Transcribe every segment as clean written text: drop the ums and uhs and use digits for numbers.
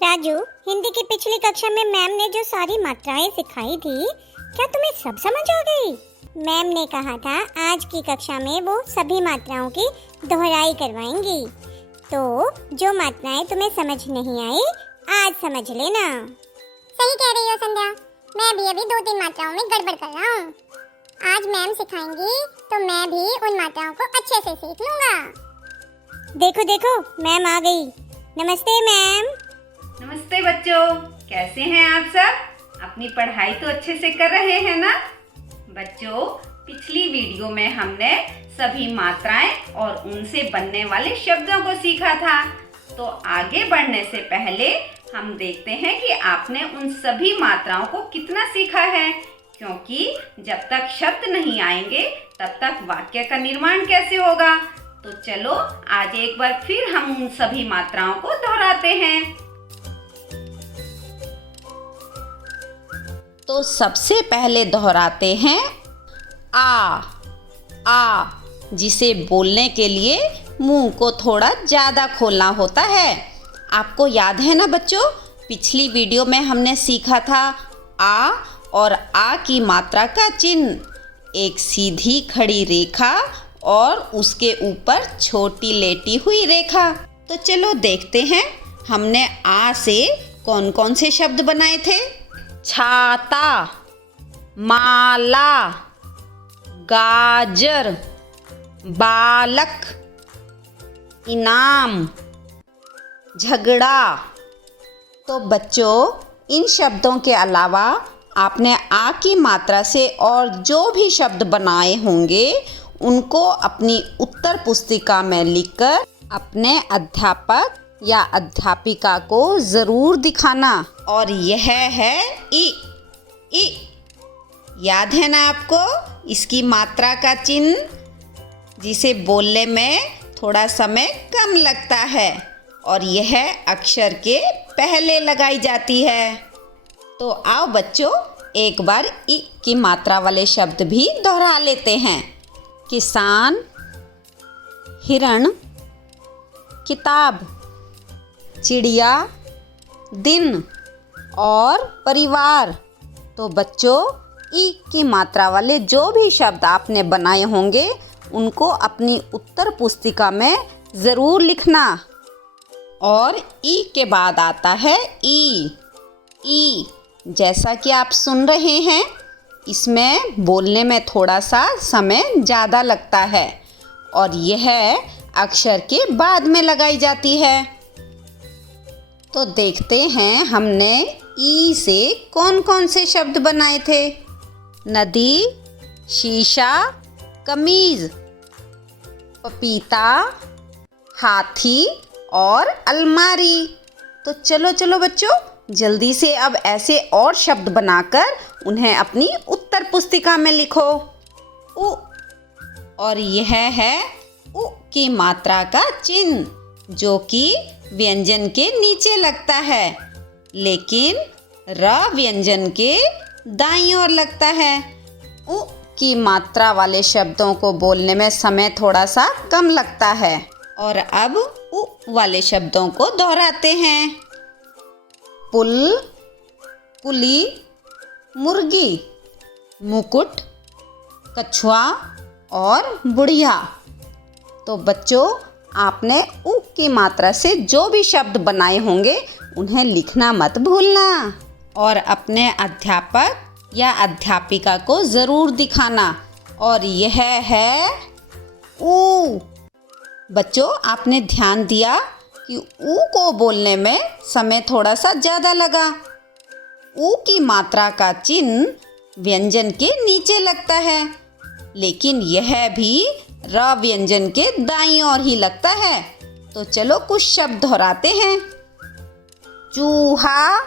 राजू, हिंदी की पिछली कक्षा में मैम ने जो सारी मात्राएं सिखाई थी, क्या तुम्हें सब समझ आ गई? मैम ने कहा था आज की कक्षा में वो सभी मात्राओं की दोहराई करवाएंगी। तो जो मात्राएं तुम्हें समझ नहीं आई, आज समझ लेना। सही कह रही हो संध्या, मैं भी अभी 2-3 मात्राओं में गड़बड़ कर रहा हूँ। आज मैम सिखाएंगी तो मैं भी उन मात्राओं को अच्छे से सीख लूंगा। देखो देखो, मैम आ गई। नमस्ते मैम। नमस्ते बच्चों, कैसे हैं आप सब? अपनी पढ़ाई तो अच्छे से कर रहे हैं ना? बच्चों, पिछली वीडियो में हमने सभी मात्राएं और उनसे बनने वाले शब्दों को सीखा था। तो आगे बढ़ने से पहले हम देखते हैं कि आपने उन सभी मात्राओं को कितना सीखा है, क्योंकि जब तक शब्द नहीं आएंगे तब तक वाक्य का निर्माण कैसे होगा। तो चलो आज एक बार फिर हम उन सभी मात्राओं को दोहराते हैं। तो सबसे पहले दोहराते हैं आ, जिसे बोलने के लिए मुंह को थोड़ा ज़्यादा खोलना होता है। आपको याद है ना बच्चों, पिछली वीडियो में हमने सीखा था आ और आ की मात्रा का चिन्ह, एक सीधी खड़ी रेखा और उसके ऊपर छोटी लेटी हुई रेखा। तो चलो देखते हैं हमने आ से कौन कौन से शब्द बनाए थे। छाता, माला, गाजर, बालक, इनाम, झगड़ा। तो बच्चों, इन शब्दों के अलावा आपने आ की मात्रा से और जो भी शब्द बनाए होंगे उनको अपनी उत्तर पुस्तिका में लिखकर अपने अध्यापक या अध्यापिका को ज़रूर दिखाना। और यह है ई। याद है ना आपको इसकी मात्रा का चिन्ह, जिसे बोलने में थोड़ा समय कम लगता है और यह अक्षर के पहले लगाई जाती है। तो आओ बच्चों, एक बार ई की मात्रा वाले शब्द भी दोहरा लेते हैं। किसान, हिरण, किताब, चिड़िया, दिन और परिवार। तो बच्चों, ई की मात्रा वाले जो भी शब्द आपने बनाए होंगे उनको अपनी उत्तर पुस्तिका में ज़रूर लिखना। और ई के बाद आता है ई। जैसा कि आप सुन रहे हैं, इसमें बोलने में थोड़ा सा समय ज़्यादा लगता है और यह अक्षर के बाद में लगाई जाती है। तो देखते हैं हमने ई से कौन कौन से शब्द बनाए थे। नदी, शीशा, कमीज, पपीता, हाथी और अलमारी। तो चलो बच्चों, जल्दी से अब ऐसे और शब्द बनाकर उन्हें अपनी उत्तर पुस्तिका में लिखो। उ, और यह है उ की मात्रा का चिन्ह, जो कि व्यंजन के नीचे लगता है, लेकिन र व्यंजन के दाईं ओर लगता है। उ की मात्रा वाले शब्दों को बोलने में समय थोड़ा सा कम लगता है। और अब उ वाले शब्दों को दोहराते हैं। पुल, पुली, मुर्गी, मुकुट, कछुआ और बुढ़िया। तो बच्चों, आपने उ की मात्रा से जो भी शब्द बनाए होंगे उन्हें लिखना मत भूलना और अपने अध्यापक या अध्यापिका को ज़रूर दिखाना। और यह है ऊ। बच्चों, आपने ध्यान दिया कि ऊ को बोलने में समय थोड़ा सा ज़्यादा लगा। ऊ की मात्रा का चिन्ह व्यंजन के नीचे लगता है, लेकिन यह भी र व्यंजन के दाईं ओर ही लगता है। तो चलो कुछ शब्द दोहराते हैं। चूहा,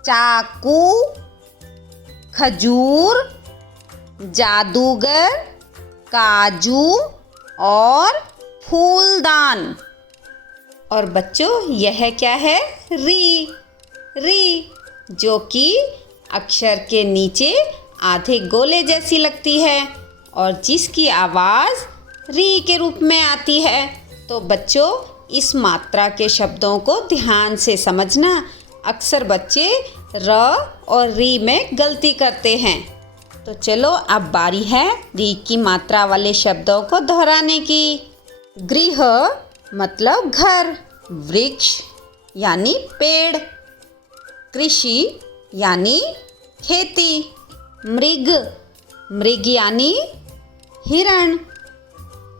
चाकू, खजूर, जादूगर, काजू और फूलदान। और बच्चों, यह क्या है? री, जो कि अक्षर के नीचे आधे गोले जैसी लगती है और जिसकी आवाज़ री के रूप में आती है। तो बच्चों, इस मात्रा के शब्दों को ध्यान से समझना। अक्सर बच्चे र और री में गलती करते हैं। तो चलो अब बारी है री की मात्रा वाले शब्दों को दोहराने की। गृह मतलब घर, वृक्ष यानी पेड़, कृषि यानी खेती, मृग, मृग यानी हिरण,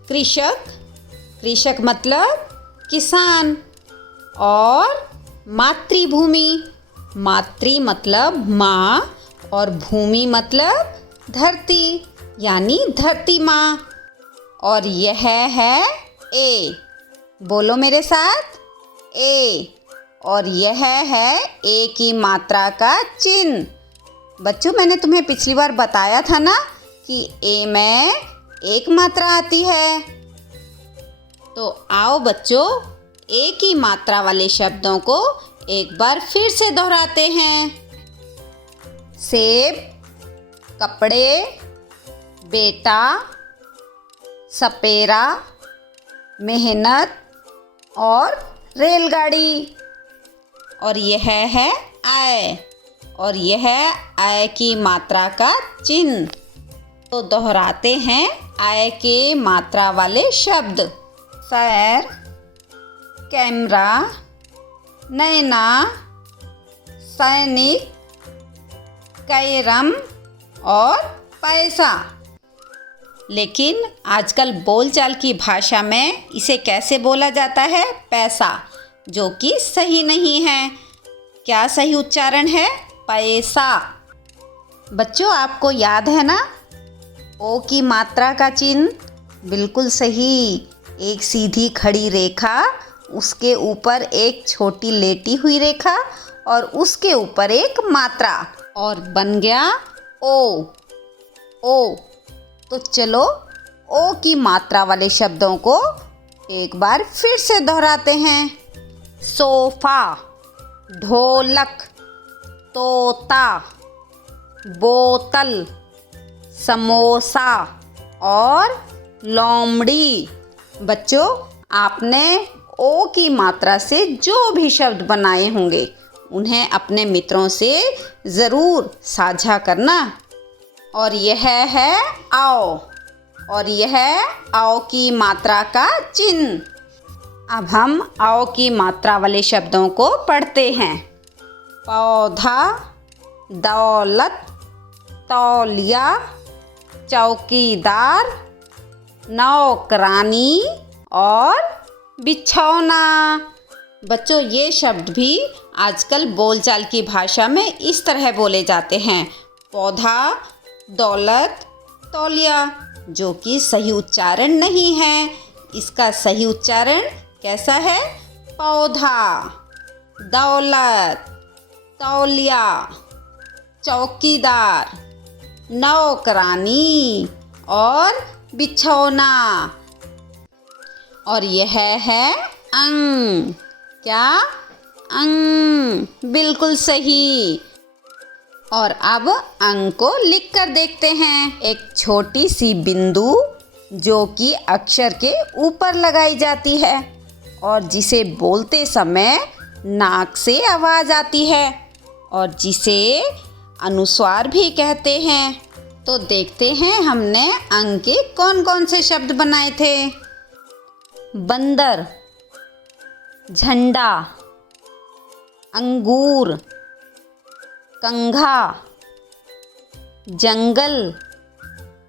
कृषक, कृषक मतलब किसान, और मातृभूमि, मातृ मतलब माँ और भूमि मतलब धरती यानी धरती माँ। और यह है ए, बोलो मेरे साथ, ए। और यह है ए की मात्रा का चिन्ह। बच्चों मैंने तुम्हें पिछली बार बताया था ना कि ए में एक मात्रा आती है। तो आओ बच्चों ए की मात्रा वाले शब्दों को एक बार फिर से दोहराते हैं। सेब, कपड़े, बेटा, सपेरा, मेहनत और रेलगाड़ी। और यह है आय, और यह आय की मात्रा का चिन्ह। तो दोहराते हैं आय के मात्रा वाले शब्द। सैर, कैमरा, नैना, सैनिक, कैरम और पैसा। लेकिन आजकल बोलचाल की भाषा में इसे कैसे बोला जाता है? पैसा, जो कि सही नहीं है। क्या सही उच्चारण है? पैसा। बच्चों आपको याद है ना ओ की मात्रा का चिन्ह? बिल्कुल सही, एक सीधी खड़ी रेखा, उसके ऊपर एक छोटी लेटी हुई रेखा और उसके ऊपर एक मात्रा, और बन गया ओ। ओ। तो चलो ओ की मात्रा वाले शब्दों को एक बार फिर से दोहराते हैं। सोफा, ढोलक, तोता, बोतल, समोसा और लोमड़ी। बच्चों आपने ओ की मात्रा से जो भी शब्द बनाए होंगे उन्हें अपने मित्रों से ज़रूर साझा करना। और यह है आओ, और यह आओ की मात्रा का चिन्ह। अब हम आओ की मात्रा वाले शब्दों को पढ़ते हैं। पौधा, दौलत, तौलिया, चौकीदार, नौकरानी और बिछौना। बच्चों ये शब्द भी आजकल बोलचाल की भाषा में इस तरह बोले जाते हैं। पौधा, दौलत, तौलिया, जो कि सही उच्चारण नहीं है। इसका सही उच्चारण कैसा है? पौधा, दौलत, तौलिया, चौकीदार, नौकरानी और बिछौना। और यह है अंग। क्या? अंग, बिल्कुल सही। और अब अंग को लिख कर देखते हैं। एक छोटी सी बिंदु जो कि अक्षर के ऊपर लगाई जाती है और जिसे बोलते समय नाक से आवाज़ आती है और जिसे अनुस्वार भी कहते हैं। तो देखते हैं हमने अंग के कौन कौन से शब्द बनाए थे। बंदर, झंडा, अंगूर, कंघा, जंगल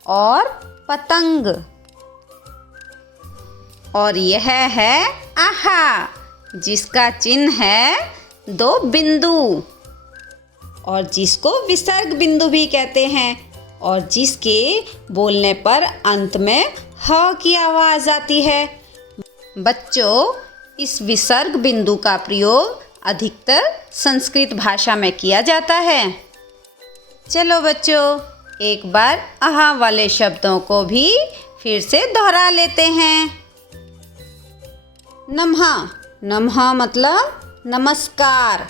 और पतंग। और यह है आहा, जिसका चिन्ह है 2 बिंदु और जिसको विसर्ग बिंदु भी कहते हैं और जिसके बोलने पर अंत में ह की आवाज़ आती है। बच्चों इस विसर्ग बिंदु का प्रयोग अधिकतर संस्कृत भाषा में किया जाता है। चलो बच्चों एक बार आहा वाले शब्दों को भी फिर से दोहरा लेते हैं। नमः, नमः मतलब नमस्कार।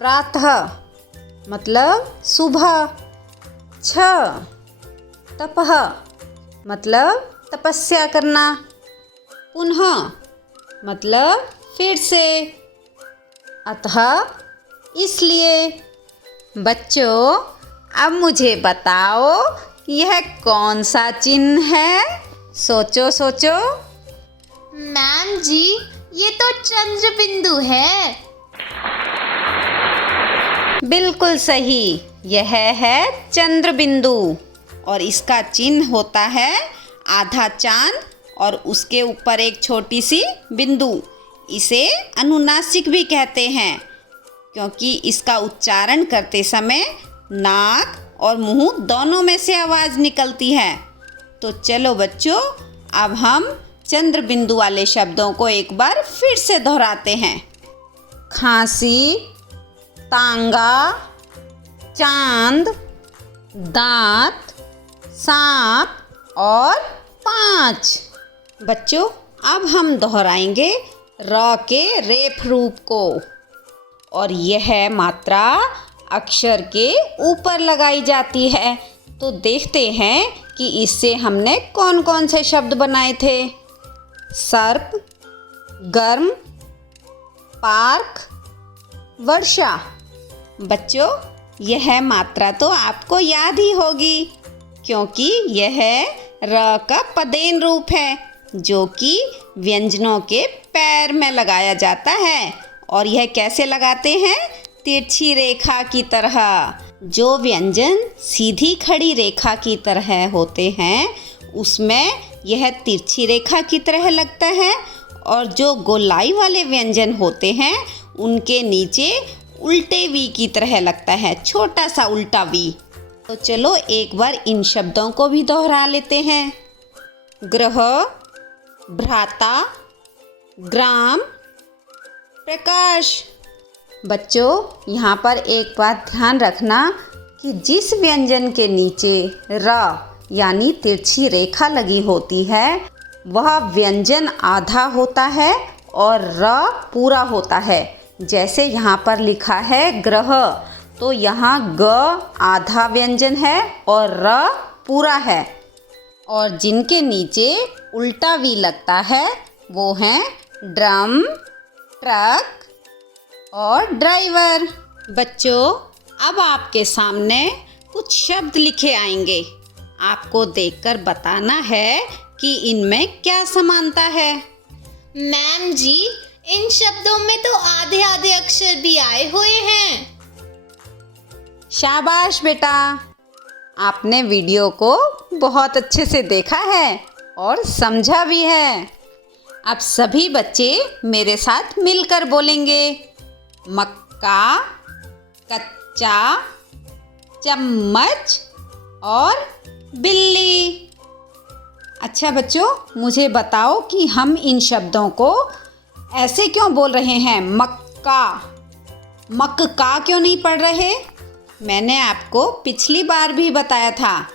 प्रातः मतलब सुबह। छ, तपः मतलब तपस्या करना। पुनः मतलब फिर से, अतः, इसलिए। बच्चों, अब मुझे बताओ यह कौन सा चिन्ह है? सोचो सोचो। मैम जी, ये तो चंद्र बिंदु है। बिल्कुल सही, यह है चंद्र बिंदु और इसका चिन्ह होता है आधा चांद और उसके ऊपर एक छोटी सी बिंदु। इसे अनुनासिक भी कहते हैं क्योंकि इसका उच्चारण करते समय नाक और मुंह दोनों में से आवाज़ निकलती है। तो चलो बच्चों, अब हम चंद्र बिंदु वाले शब्दों को एक बार फिर से दोहराते हैं। खांसी, तांगा, चांद, दांत, सांप और 5। बच्चों, अब हम दोहराएंगे र के रेफ रूप को और यह मात्रा अक्षर के ऊपर लगाई जाती है। तो देखते हैं कि इससे हमने कौन कौन से शब्द बनाए थे। सर्प, गर्म, पार्क, वर्षा। बच्चों, यह मात्रा तो आपको याद ही होगी क्योंकि यह र का पदेन रूप है जो कि व्यंजनों के पैर में लगाया जाता है। और यह कैसे लगाते हैं? तिरछी रेखा की तरह। जो व्यंजन सीधी खड़ी रेखा की तरह होते हैं उसमें यह तिरछी रेखा की तरह लगता है और जो गोलाई वाले व्यंजन होते हैं उनके नीचे उल्टे वी की तरह लगता है, छोटा सा उल्टा वी। तो चलो एक बार इन शब्दों को भी दोहरा लेते हैं। ग्रह, भ्राता, ग्राम, प्रकाश। बच्चों, यहाँ पर एक बात ध्यान रखना कि जिस व्यंजन के नीचे र यानी तिरछी रेखा लगी होती है वह व्यंजन आधा होता है और र पूरा होता है। जैसे यहाँ पर लिखा है ग्रह, तो यहाँ ग आधा व्यंजन है और र पूरा है। और जिनके नीचे उल्टा वी लगता है वो हैं ड्रम, ट्रक और ड्राइवर। बच्चों, अब आपके सामने कुछ शब्द लिखे आएंगे। आपको देखकर बताना है कि इनमें क्या समानता है। मैम जी, इन शब्दों में तो आधे आधे अक्षर भी आए हुए हैं। शाबाश बेटा, आपने वीडियो को बहुत अच्छे से देखा है और समझा भी है। अब सभी बच्चे मेरे साथ मिलकर बोलेंगे। मक्का, कच्चा, चम्मच और बिल्ली। अच्छा बच्चों, मुझे बताओ कि हम इन शब्दों को ऐसे क्यों बोल रहे हैं? मक्का, मक्का क्यों नहीं पढ़ रहे? मैंने आपको पिछली बार भी बताया था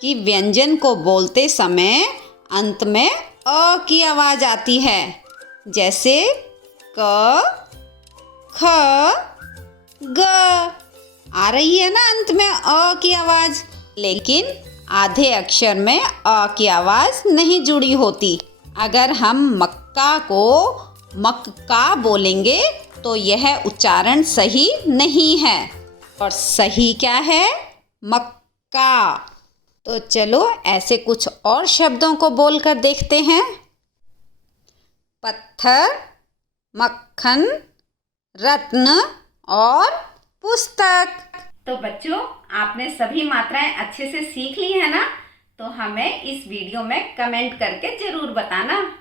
कि व्यंजन को बोलते समय अंत में अ की आवाज़ आती है। जैसे क, ख, ग आ रही है ना अंत में अ की आवाज़, लेकिन आधे अक्षर में अ की आवाज़ नहीं जुड़ी होती। अगर हम मक्का को मक्का बोलेंगे तो यह उच्चारण सही नहीं है। और सही क्या है? मक्का। तो चलो ऐसे कुछ और शब्दों को बोलकर देखते हैं। पत्थर, मक्खन, रत्न और पुस्तक। तो बच्चों, आपने सभी मात्राएं अच्छे से सीख ली है ना? तो हमें इस वीडियो में कमेंट करके जरूर बताना।